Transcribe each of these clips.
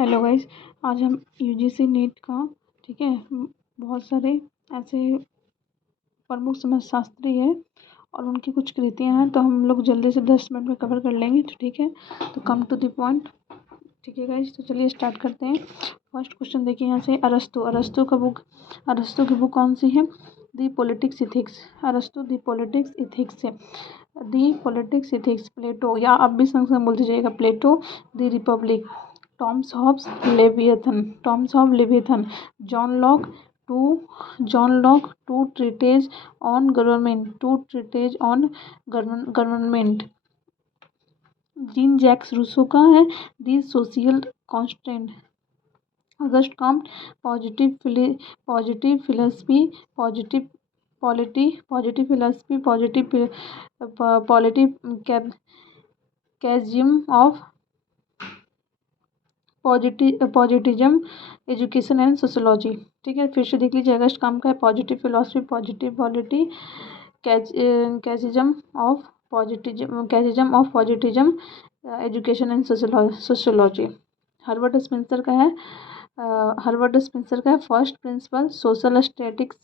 Hello guys, आज हम UGC NEET का ठीक है बहुत सारे ऐसे प्रमुख समाजशास्त्री है और उनकी कुछ कृतियां हैं, तो हम लोग जल्दी से 10 मिनट में कवर कर लेंगे। तो ठीक है, तो कम टू द पॉइंट। ठीक है गाइस, तो चलिए स्टार्ट करते हैं। फर्स्ट क्वेश्चन देखिए यहाँ से, अरस्तु की बुक कौन सी है? दी पॉलिटिक्स इथिक्स। अरस्तु दी पॉलिटिक्स इथिक्स है। दी पॉलिटिक्स इथिक्स। प्लेटो, या आप भी संग संग बोलते जाइएगा, Plato. The Republic. Toms of Leviathan. John Locke two treatise on government. Jean Jacques Rousseau का है the social contract. August Comte. Positive philosophy positive polity catechism of positivism, education and sociology. ठीक है, फिर से देख लीजिए। अगस्त काम का है positive philosophy, positive polity, catechism of positivism, education and sociology. Herbert Spencer का है first principle social statics,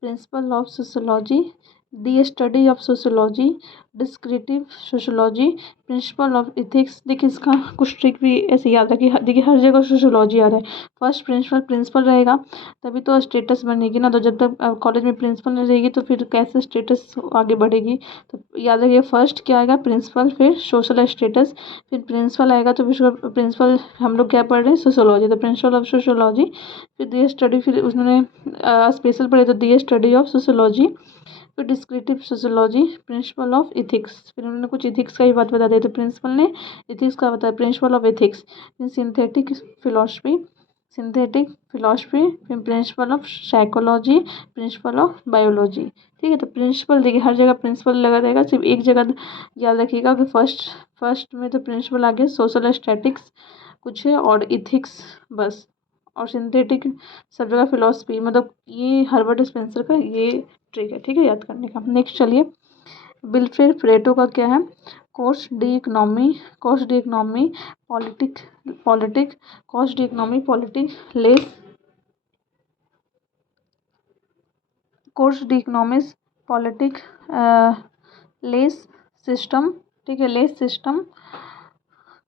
principle of sociology, the study of sociology, descriptive sociology, principle of ethics. देखिए इसका कुछ ट्रिक भी ऐसे याद रखिए। देखिए हर जगह सोशोलॉजी आ रहा है। फर्स्ट प्रिंसिपल रहेगा तभी तो स्टेटस बनेगी ना। तो जब तक कॉलेज में प्रिंसिपल नहीं रहेगी तो फिर कैसे स्टेटस आगे बढ़ेगी? तो याद रखिए, फर्स्ट क्या आएगा? प्रिंसिपल, फिर सोशल स्टेटस, फिर प्रिंसिपल आएगा तो फिर प्रिंसिपल हम लोग क्या पढ़ रहे हैं? सोशोलॉजी, तो प्रिंसिपल ऑफ सोशोलॉजी। फिर दी स्टडी, फिर उन्होंने स्पेशल पढ़े तो दी स्टडी ऑफ सोशोलॉजी, फिर descriptive sociology, principle of ethics. फिर उन्होंने कुछ इथिक्स का ही बात बता दी, तो प्रिंसिपल ने इथिक्स का बताया, प्रिंसिपल ऑफ इथिक्स। फिर सिंथेटिक फिलॉसफी, फिर principle of psychology, principle of biology. ठीक है, तो प्रिंसिपल देखिए हर जगह प्रिंसिपल लगा रहेगा, सिर्फ एक जगह याद रखिएगा कि फर्स्ट में तो प्रिंसिपल आगे सोशल स्टैटिक्स कुछ है और इथिक्स बस, और सिंथेटिक सब जगह फिलॉसफी। मतलब ये हार्वर्ड स्पेंसर का ये ट्रिक है, ठीक है, याद करने का। नेक्स्ट चलिए, विल्फ्रेड पेरेटो का क्या है? Cours de economy les cours de economics politic les system. ठीक है, लेस सिस्टम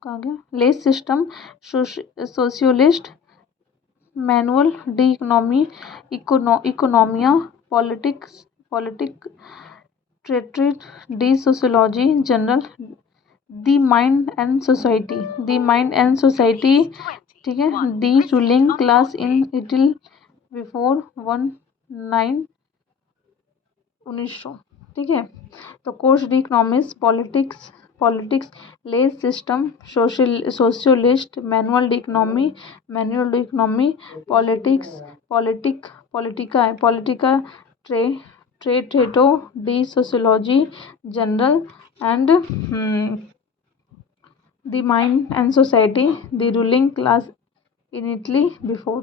कहाँ गया? Les system socialist manual de economia politic treatise de sociology general, the mind and society. ठीक है, the ruling class in Italy before 1900। ठीक है, तो cours de economics politics les system socialist manual de economy politica trattato de sociology general and the mind and society, the ruling class in Italy before.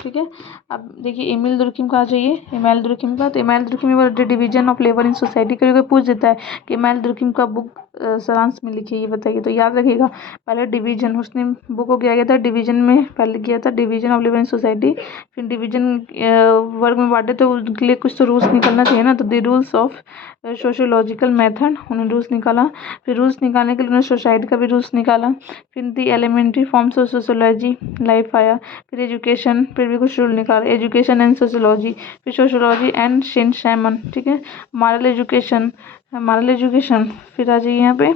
ठीक है, अब देखिए Emil Durkheim का आ जाइए। Emil Durkheim का, तो Emile Durkheim the division of labour in society करके पूछ देता है कि एमिल दुर्खिम का बुक सारांश में लिखिए, ये बताइए। तो याद रखिएगा, पहले डिवीजन, उसने बुक को क्या किया था? डिवीजन में पहले किया था, division of labour in society. फिर डिवीजन वर्ग में बांटे तो उनके लिए कुछ तो रूल्स निकलना चाहिए ना। तो the rules of sociological method, उन्होंने रूल्स निकाला। फिर रूल्स निकालने के लिए उन्होंने सोसाइटी का भी रूल्स निकाला। फिर the elementary forms of sociology life आया। फिर एजुकेशन, फिर भी कुछ रूल निकाला, एजुकेशन एंड सोशियोलॉजी। फिर सोशियोलॉजी एंड सेंट साइमन। ठीक है, मॉरल एजुकेशन। फिर आ जाइए यहाँ पे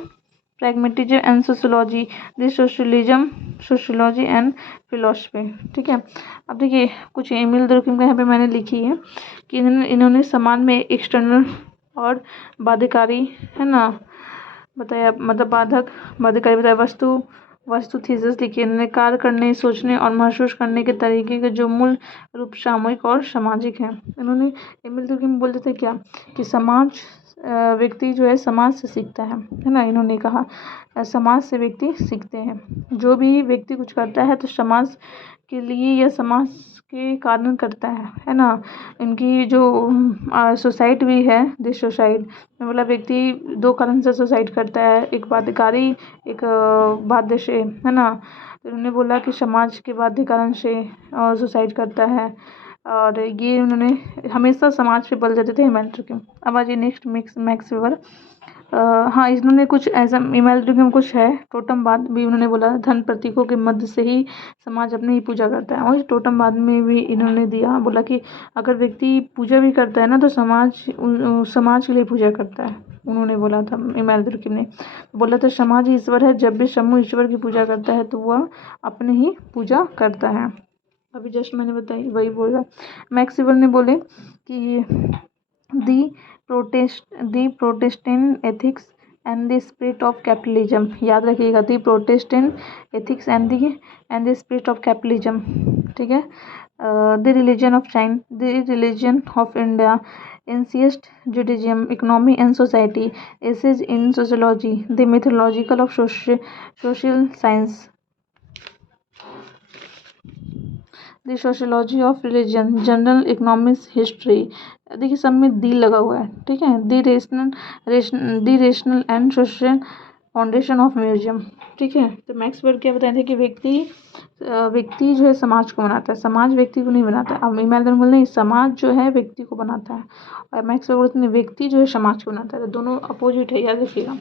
pragmatism and sociology, this sociology and philosophy. ठीक है, अब देखिए कुछ एमिल दुर्खिम का यहाँ पे मैंने लिखी है कि इन्होंने समाज में एक्सटर्नल और बाध्यकारी है ना बताया, मतलब बाध्यकारी बताया। वस्तु थीसिस लिखी, इन्होंने कार्य करने, सोचने और महसूस करने के तरीके के जो मूल रूप सामूहिक और सामाजिक हैं। इन्होंने एमिल दुर्खिम बोलते थे क्या कि व्यक्ति जो है समाज से सीखता है ना। इन्होंने कहा समाज से व्यक्ति सीखते हैं। जो भी व्यक्ति कुछ करता है तो समाज के लिए या समाज के कारण करता है ना। इनकी जो सोसाइटी भी है, दिस सोसाइटी मतलब व्यक्ति दो कारण से सुसाइड करता है, एक बाध्यकारी, एक बाध्य से, है ना। तो उन्होंने बोला कि समाज के बाध्यकारण से सुसाइड करता है, और ये उन्होंने हमेशा समाज पे बल देते थे हिमालय ट्रिकिम। अब आ जाइए नेक्स्ट मैक्स वेबर। हाँ, इन्होंने कुछ ऐसा हिमालय ट्रिकिम कुछ है टोटमवाद भी उन्होंने बोला, धन प्रतीकों के मध्य से ही समाज अपनी ही पूजा करता है। और टोटमवाद में भी इन्होंने दिया, बोला कि अगर व्यक्ति पूजा भी करता है ना तो समाज के लिए पूजा करता है, उन्होंने बोला था हिमालय ट्रिकिम ने। बोला था समाज ही ईश्वर है, जब भी समूह ईश्वर की पूजा करता है तो वह अपने ही पूजा करता है। अभी जस्ट मैंने बताई वही बोला। मैक्स वेबर ने बोले कि the Protestant ethics and the spirit of capitalism, याद रखिएगा, the Protestant ethics and the spirit of capitalism, ठीक है। The religion of China, the religion of India, ancient Judaism, economy and society, essays in sociology, the methodological of social science, the sociology of religion, general economics, history. देखिए सब में the लगा हुआ है, ठीक है। The rational and social foundation of music, ठीक है। तो मैक्स वेबर क्या बताए थे कि व्यक्ति जो है समाज को बनाता है, समाज व्यक्ति को नहीं बनाता है। अब हिमालय बोल रहे समाज जो है व्यक्ति को बनाता है, और मैक्स वेबर बोलते हैं व्यक्ति जो है समाज को बनाता है। तो दोनों अपोजिट है, याद रखिएगा,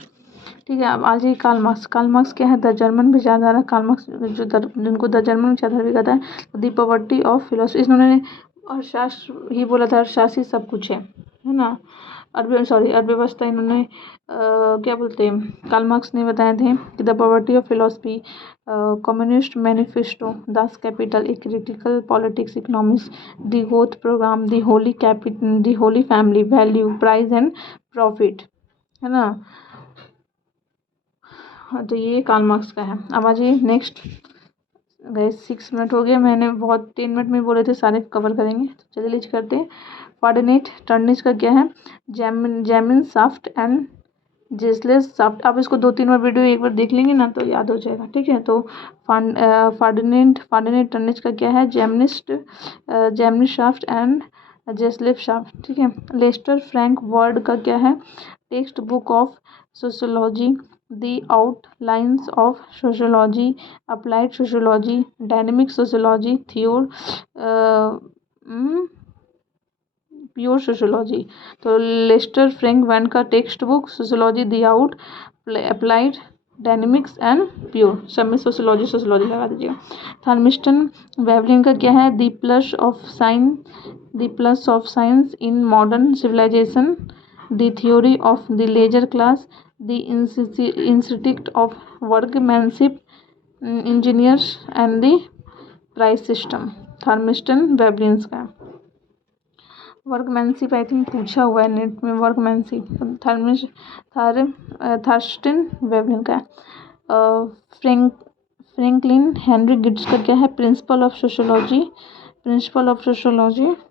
ठीक है। अब आ जाइए कार्ल मार्क्स। कार्ल मार्क्स क्या है, द जर्मन विचारधारा। कार्ल मार्क्स जिनको द जर्मन विचारधारा भी कहता है। द पॉवर्टी ऑफ फिलोसफी, इन्होंने अर्थशास्त्र ही बोला था, अर्थशास्त्री सब कुछ है ना। अर्थव्यवस्था इन्होंने क्या बोलते हैं, कार्ल मार्क्स ने बताए थे कि the poverty of philosophy, communist manifesto, das capital, a critical politics, economics, the Gotha programme, the holy family, value, price and profit, है ना। हाँ, तो ये कार्ल मार्क्स का है। अब आ जाइए नेक्स्ट। गए 6 मिनट हो गए, मैंने बहुत 3 मिनट में बोले थे सारे कवर करेंगे, तो चलिए करते हैं। फार्डिनेट टर्निज का क्या है, जैमिन शाफ्ट एंड जेसलेस शाफ्ट। आप इसको 2-3 बार वीडियो एक बार देख लेंगे ना तो याद हो जाएगा, ठीक है। तो फार्डिनेट टर्निज का क्या है, जैमिन शाफ्ट एंड जेसलेस शाफ्ट, ठीक है। लेस्टर फ्रैंक वर्ड का क्या है, text book of sociology, The outlines of sociology, applied sociology, dynamic sociology, pure sociology. तो लेस्टर फ्रैंक वैन का text book sociology, the out, applied, dynamics and pure, सब में sociology लगा दीजिएगा। थर्मिस्टन वेवलिन का क्या है, the place of science in modern civilization, the theory of the leisure class, the instinct of workmanship, engineers and the price system. Thorstein Veblen's का workmanship I think पूछा हुआ है नेट में, वर्कमैनशिप। थर्स्टन वेवलिन का फ्रैंकलिन हेनरी गिब्स का क्या है, principle of sociology,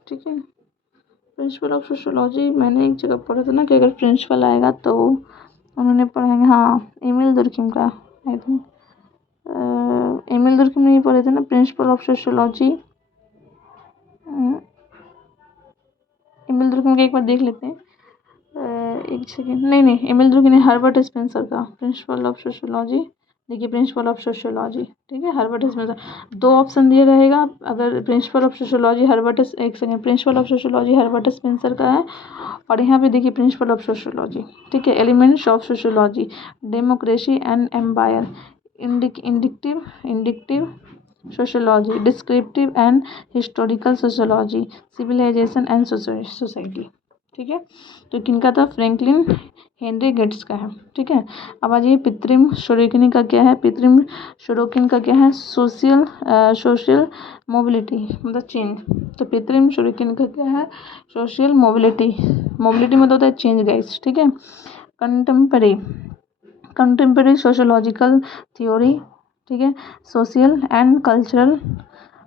ठीक है। प्रिंसिपल ऑफ सोशियोलॉजी मैंने एक जगह पढ़ा था ना कि अगर प्रिंसिपल आएगा तो उन्होंने पढ़ाएंगे, हाँ, एमिल दुर्किम का आई थिंक, एमिल दुर्किम ने पढ़े थे ना प्रिंसिपल ऑफ सोशियोलॉजी। एमिल दुर्किम का एक बार देख लेते हैं, एक सेकेंड, नहीं, एमिल दुर्किम ने हर्बर्ट स्पेंसर का प्रिंसिपल ऑफ सोशियोलॉजी। देखिए प्रिंसिपल ऑफ सोशियोलॉजी, ठीक है, हर्बर्ट स्पेंसर। 2 ऑप्शन दिया रहेगा, अगर principle of sociology principle of sociology Herbert Spencer का है, और यहाँ पे देखिए प्रिंसिपल ऑफ सोशियोलॉजी, ठीक है। Elements of sociology, democracy and empire, inductive sociology, descriptive and historical sociology, civilization and society, ठीक है। तो किनका था, फ्रैंकलिन हेनरी गिब्स का है, ठीक है। अब आ जाइए पितृम शोरोकिन का क्या है, पितृम शोरोकिन का क्या है, सोशल मोबिलिटी मतलब चेंज। तो पितृम शोरोकिन का क्या है, सोशल मोबिलिटी मतलब होता है चेंज गाइस, ठीक है। कंटेम्परेरी सोशियोलॉजिकल थ्योरी, ठीक है। सोशल एंड कल्चरल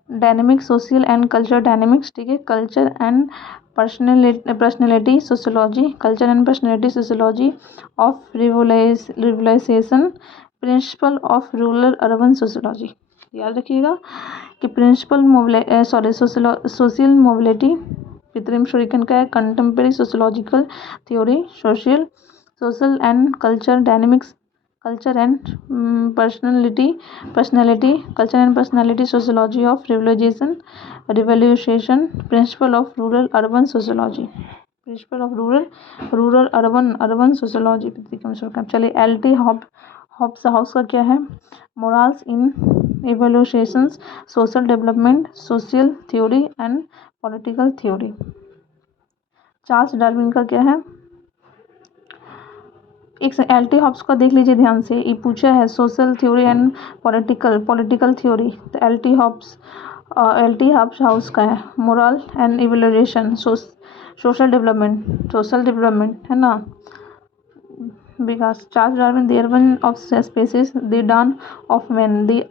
डायनेमिक्स, ठीक है। Culture and personality sociology, of revolution, principle of rural urban sociology. याद रखिएगा कि सोशल मोबिलिटी पितृम शोरोकिन का है, contemporary sociological theory, social and culture dynamics culture and personality, culture and personality, sociology of revolution, principle of rural urban sociology, principle of rural urban sociology. चलिए LT Hobhouse का क्या है, morals in evolutions, social development, social theory and political theory. Charles Darwin का क्या है, एक LT Hobbs का देख लीजिए ध्यान से, ये पूछा है social theory and political theory. तो LT हॉब्स हाउस का है moral and evolution, social development है ना, विकास। Charles Darwin, the origin of species, the dawn of man, the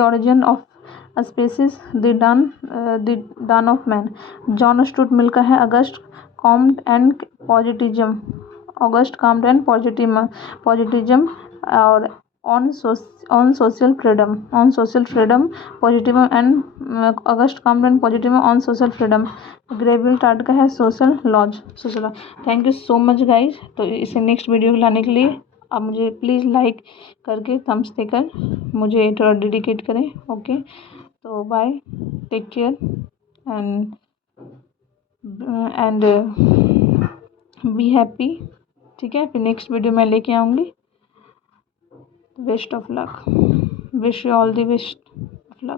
origin of species, the dawn of man. John Stuart Mill का है August Comte and positivism, positivism और on social freedom, positivism and August Comte and positivism on social freedom. Gabriel Tarde का है social laws. Thank you so much guys. तो इसे next video लाने के लिए आप मुझे प्लीज़ लाइक करके थम्स देकर मुझे थोड़ा डेडिकेट करें। ओके, तो bye, take care and be happy. ठीक है, फिर नेक्स्ट वीडियो मैं लेके आऊँगी। Best of luck, wish you all the best.